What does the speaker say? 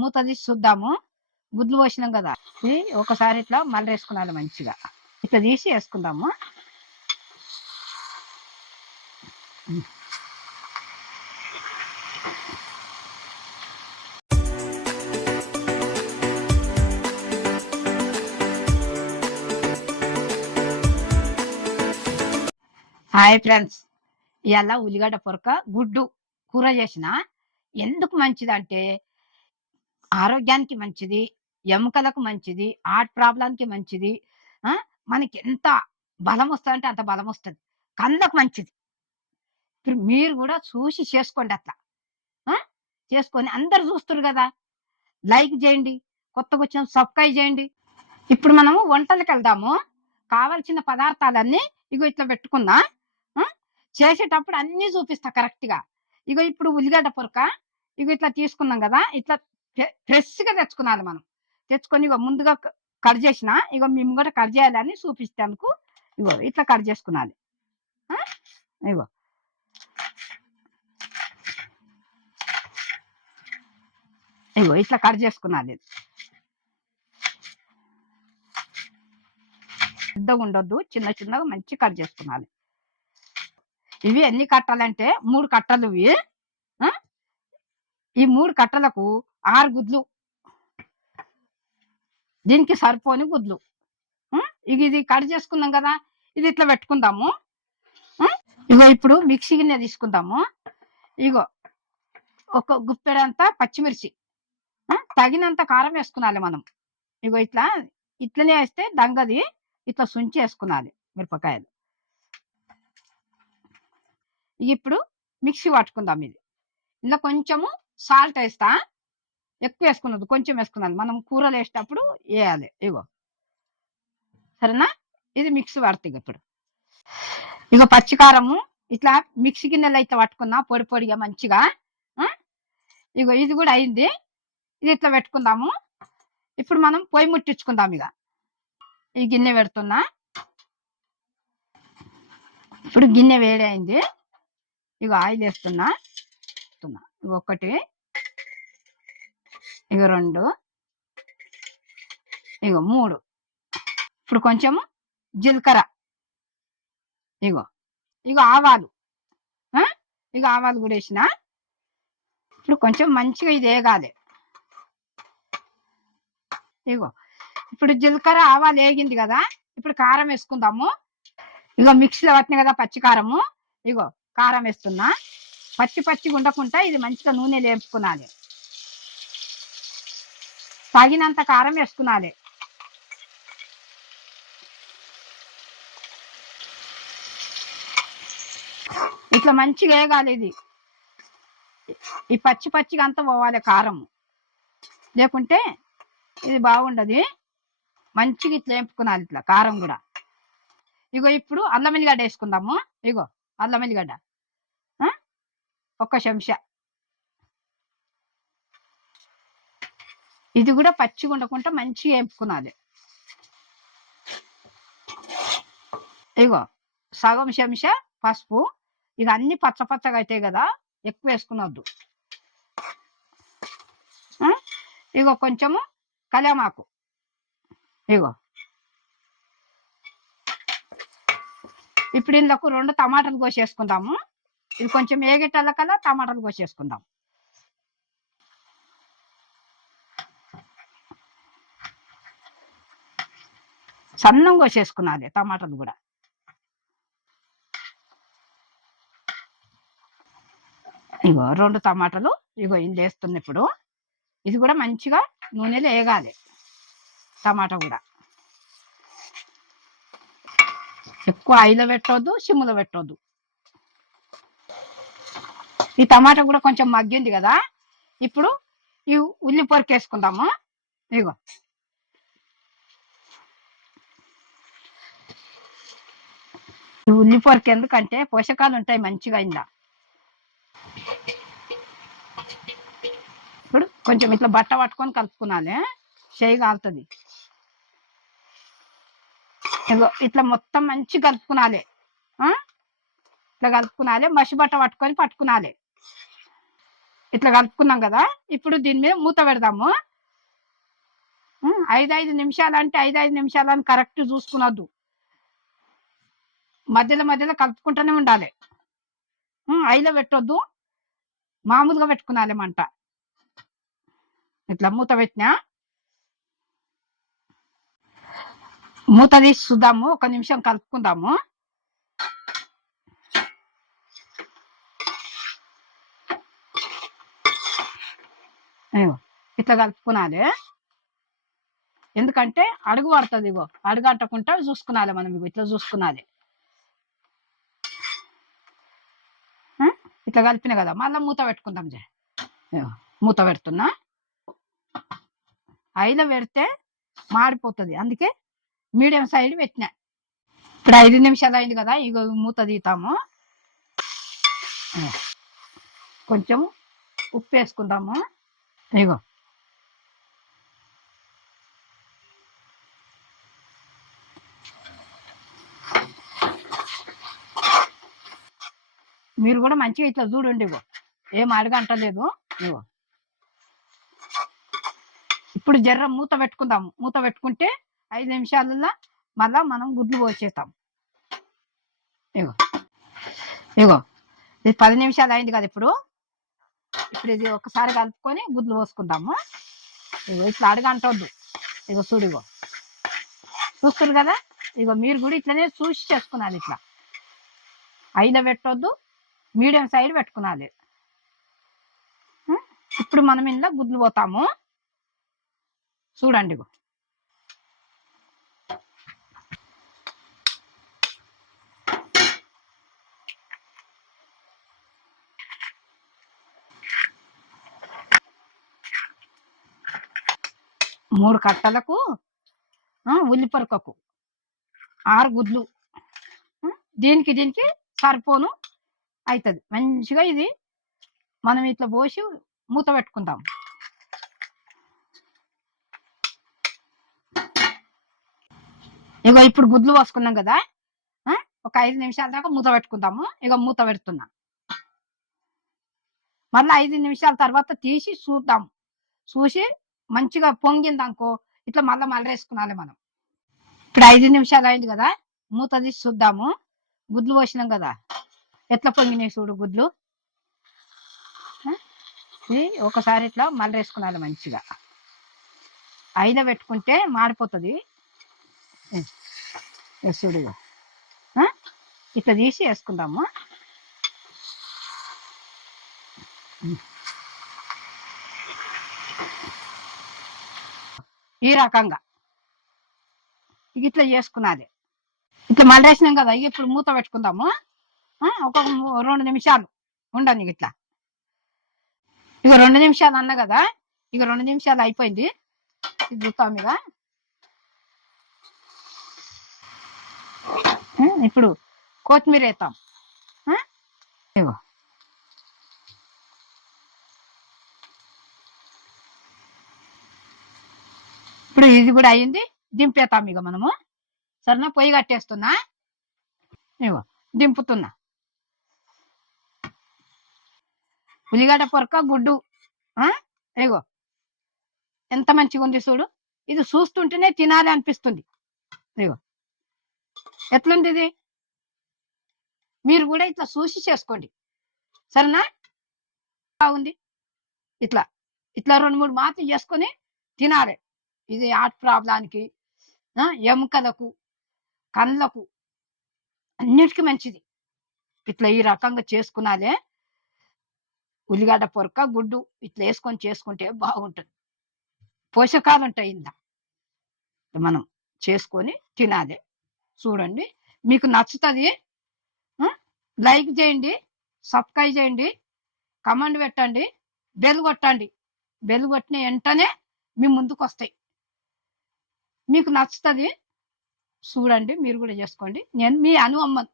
మూత తీసి చూద్దాము. గుడ్లు పోసినాం కదా, ఇది ఒకసారి ఇట్లా మళ్ళీ వేసుకున్నాను మంచిగా. ఇట్లా తీసి వేసుకుందాము. హాయ్ ఫ్రెండ్స్, ఇవాళ ఉల్లిగడ్డ పొరక గుడ్డు కూర చేసిన. ఎందుకు మంచిదంటే ఆరోగ్యానికి మంచిది, ఎముకలకు మంచిది, హార్ట్ ప్రాబ్లంకి మంచిది. మనకి ఎంత బలం వస్తుందంటే అంత బలం వస్తుంది, కళ్ళకు మంచిది. ఇప్పుడు మీరు కూడా చూసి చేసుకోండి అట్లా. చేసుకొని అందరు చూస్తారు కదా, లైక్ చేయండి, కొత్తగా వచ్చిన సబ్స్క్రైబ్ చేయండి. ఇప్పుడు మనము వంటలకు వెళ్దాము. కావలసిన పదార్థాలన్నీ ఇగో ఇట్లా పెట్టుకున్నా. చేసేటప్పుడు అన్నీ చూపిస్తా కరెక్ట్గా. ఇగో ఇప్పుడు ఉల్లిగడ్డ పొరక ఇగో ఇట్లా తీసుకున్నాం కదా, ఇట్లా ఫ్రెష్గా తెచ్చుకున్నాను మనం. తెచ్చుకొని ఇగో ముందుగా కట్ చేసిన, ఇగో మేము కూడా కట్ చేయాలని చూపిస్తాను. ఇగో ఇట్లా కట్ చేసుకున్నాను. ఇగో ఇగో ఇట్లా కట్ చేసుకున్నాను. పెద్దగా ఉండొద్దు, చిన్న చిన్నగా మంచి కట్ చేసుకున్నాను. ఇవి ఎన్ని కట్టాలంటే 3 కట్టలు ఇవి. ఈ 3 కట్టలకు 6 గుడ్లు, దీనికి సరిపోని గుడ్లు. ఇది కట్ చేసుకున్నాం కదా, ఇది ఇట్లా పెట్టుకుందాము. ఇగో ఇప్పుడు మిక్సీ గిన్నె తీసుకుందాము. ఇగో ఒక గుప్పెడంతా పచ్చిమిర్చి, తగినంత కారం వేసుకున్నాలి మనం. ఇగో ఇట్లనే వేస్తే దంగది, ఇట్లా సుంచి వేసుకున్నాలి మిరపకాయలు. ఇప్పుడు మిక్సీ పట్టుకుందాం. ఇందులో కొంచెము సాల్ట్ వేస్తా, ఎక్కువ వేసుకున్నది, కొంచెం వేసుకున్నాను. మనం కూరలు వేసేటప్పుడు వేయాలి. ఇగో సరేనా, ఇది మిక్సీ పడుతుంది. ఇప్పుడు పచ్చికారము ఇట్లా మిక్సీ గిన్నెలు అయితే పట్టుకున్నా పొడి పొడిగా మంచిగా. ఇగో ఇది కూడా అయింది, ఇది ఇట్లా పెట్టుకుందాము. ఇప్పుడు మనం పొయ్యి ముట్టించుకుందాం. ఈ గిన్నె పెడుతున్నా. ఇప్పుడు గిన్నె వేడి అయింది. ఇగో ఆయిల్ వేస్తున్నా. ఇగో 1, ఇగో 2, ఇగో 3. ఇప్పుడు కొంచెము జీలకర్ర, ఇగో ఆవాలు, ఇగో ఆవాలు కూడా వేసిన. ఇప్పుడు కొంచెం మంచిగా ఇది వేగాలి. ఇగో ఇప్పుడు జీలకర్ర ఆవాలు వేగింది కదా, ఇప్పుడు కారం వేసుకుందాము. ఇగో మిక్సీలో పట్టిన కదా పచ్చికారము, ఇగో కారం వేస్తున్నా. పచ్చిగా ఉండకుండా ఇది మంచిగా నూనె వేపుకున్నాలి. తగినంత కారం వేసుకున్నాలి. ఇట్లా మంచిగా వేగాలి. ఈ పచ్చిగా అంతా పోవాలి కారం, లేకుంటే ఇది బాగుండదు. మంచిగా ఇట్లా వేపుకున్నాలి, ఇట్లా కారం కూడా. ఇగో ఇప్పుడు అల్లం ఎల్లిగడ్డ వేసుకుందాము. ఇగో అల్లం ఎల్లిగడ్డ 1 చెంచా. ఇది కూడా పచ్చిగా ఉండకుండా మంచిగా వేపుకున్నది. ఇగో సగం చెంచా పసుపు. ఇక అన్ని పచ్చగా అవుతాయి కదా, ఎక్కువ వేసుకున్నద్దు. ఇగో కొంచెము కళ్యామాకు. ఇగో ఇప్పుడు ఇందుకు 2 టమాటాలు కోసేసుకుందాము. ఇది కొంచెం ఏగేటల్ల కల్లా టమాటాలు కోసేసుకుందాం. సన్నం కోసేసుకున్నది టమాటాలు కూడా. ఇగో 2 టమాటాలు ఇగో ఇందులో వేస్తున్నా. ఇప్పుడు ఇది కూడా మంచిగా నూనెలో వేగాలి. టమాటా కూడా ఎక్కువ ఆయిల్లో పెట్టొద్దు, సిమ్లో పెట్టొద్దు. ఈ టమాటా కూడా కొంచెం మగ్గింది కదా, ఇప్పుడు ఈ ఉల్లి పొరకు వేసుకుందాము. ఇగో ఈ ఉల్లి పొరకు ఎందుకంటే పోషకాలు ఉంటాయి మంచిగా ఇందా. ఇప్పుడు కొంచెం ఇట్లా బట్ట పట్టుకొని కలుపుకున్నాలి, చేయి కాలుతుంది. ఇగో ఇట్లా మొత్తం మంచి కలుపుకునాలి. ఇట్లా కలుపుకునాలి, మసి బట్ట పట్టుకొని పట్టుకునాలి. ఇట్లా కలుపుకున్నాం కదా. ఇప్పుడు దీని మీద మూత పెడదాము. 5 నిమిషాలు అంటే 5 నిమిషాలు అని కరెక్ట్ చూసుకున్నద్దు. మధ్యలో మధ్యలో కలుపుకుంటూనే ఉండాలి. ఐలో పెట్టొద్దు, మామూలుగా పెట్టుకున్నాలి మంట. ఇట్లా మూత పెట్టినా, మూత తీసి చూద్దాము. 1 నిమిషం కలుపుకుందాము. ఇట్లా కలుపుకునాలి. ఎందుకంటే అడుగు పడుతుంది. అడుగు అంటకుండా చూసుకునాలి మనం. ఇట్లా చూసుకునాలి. ఇట్లా కలిపిన కదా, మళ్ళీ మూత పెట్టుకుందాం. మూత పెడుతున్నా. ఐలో పెడితే మాడిపోతుంది, అందుకే మీడియం సైడ్ పెట్టినా. ఇప్పుడు 5 నిమిషాలు అయింది కదా. ఇగో మూత తీతాము. కొంచెం ఉప్పు వేసుకుందాము. ఇగో మీరు కూడా మంచిగా ఇట్లా చూడండి. ఏం అడగంటలేదు. ఇప్పుడు జర్ర మూత పెట్టుకుందాము. మూత పెట్టుకుంటే 5 నిమిషాలలో మళ్ళా మనం గుడ్లు పోసేస్తాం. ఇగో ఇది 10 నిమిషాలు అయింది కదా. ఇప్పుడు ఇది ఒకసారి కలుపుకొని గుడ్లు పోసుకుందాము. ఇట్లా అడగంటొద్దు. చూడు, చూస్తారు కదా. మీరు కూడా ఇట్లనే చూసి చేసుకున్నాలి. ఇట్లా ఐలో పెట్టొద్దు, మీడియం సైడ్ పెట్టుకునాలి. ఇప్పుడు మనం ఇందులో గుడ్లు పోతాము. చూడండి. 3 కట్టలకు ఉల్లిపొరకకు 6 గుడ్లు. దీనికి సరిపోను అవుతుంది మంచిగా. ఇది మనం ఇట్లా పోసి మూత పెట్టుకుందాం. ఇప్పుడు గుడ్లు పోసుకున్నాం కదా. ఒక 5 నిమిషాల దాకా మూత పెట్టుకుందాము. మూత పెడుతున్నా. మళ్ళీ 5 నిమిషాల తర్వాత తీసి చూద్దాం. చూసి మంచిగా పొంగిందనుకో, ఇట్లా మళ్ళీ వేసుకున్నాలి మనం. ఇప్పుడు 5 నిమిషాలు అయింది కదా. మూత తీసి చూద్దాము. గుడ్లు పోసినాం కదా, ఎట్లా పొంగినాయి చూడు గుడ్లు. ఇది ఒకసారి ఇట్లా మళ్ళీ వేసుకున్నాలి మంచిగా. ఐలో పెట్టుకుంటే మాడిపోతుంది. చూడు, ఇట్లా తీసి వేసుకుందాము. ఈ రకంగా ఇట్లా చేసుకున్నది. ఇట్లా మళ్ళీ వేసినాం కదా. ఇప్పుడు మూత పెట్టుకుందాము. ఒక 2 నిమిషాలు ఉండని. ఇట్లా 2 నిమిషాలు అన్న కదా. 2 నిమిషాలు అయిపోయింది. ఇది చూస్తాం. ఇప్పుడు కొత్తిమీర వేస్తాం. ఇప్పుడు ఇది కూడా అయ్యింది. దింపేతాం మనము. సరేనా, పొయ్యి కట్టేస్తున్నా. దింపుతున్నా. ఉల్లిగడ్డ పొరక గుడ్డు. ఎంత మంచిగా ఉంది చూడు. ఇది చూస్తుంటేనే తినాలి అనిపిస్తుంది. ఎట్లుంది ఇది? మీరు కూడా ఇట్లా చూసి చేసుకోండి. సరేనా, బాగుంది. ఇట్లా 2-3 మాటలు చేసుకొని తినాలి. ఇది హార్ట్ ప్రాబ్లానికి, ఎముకలకు, కళ్ళకు అన్నిటికీ మంచిది. ఇట్లా ఈ రకంగా చేసుకున్నాలే. ఉల్లిగడ్డ పొరక గుడ్డు ఇట్లా వేసుకొని చేసుకుంటే బాగుంటుంది. పోషకాలు ఉంటాయి ఇందా. మనం చేసుకొని తినాలి. చూడండి, మీకు నచ్చుతుంది. లైక్ చేయండి, సబ్స్క్రైబ్ చేయండి, కమెంట్ పెట్టండి, బెల్ కొట్టండి. బెల్ కొట్టిన వెంటనే మీ ముందుకు వస్తాయి. మీకు నచ్చుతుంది. చూడండి, మీరు కూడా చేసుకోండి. నేను మీ అనువమ్మన్.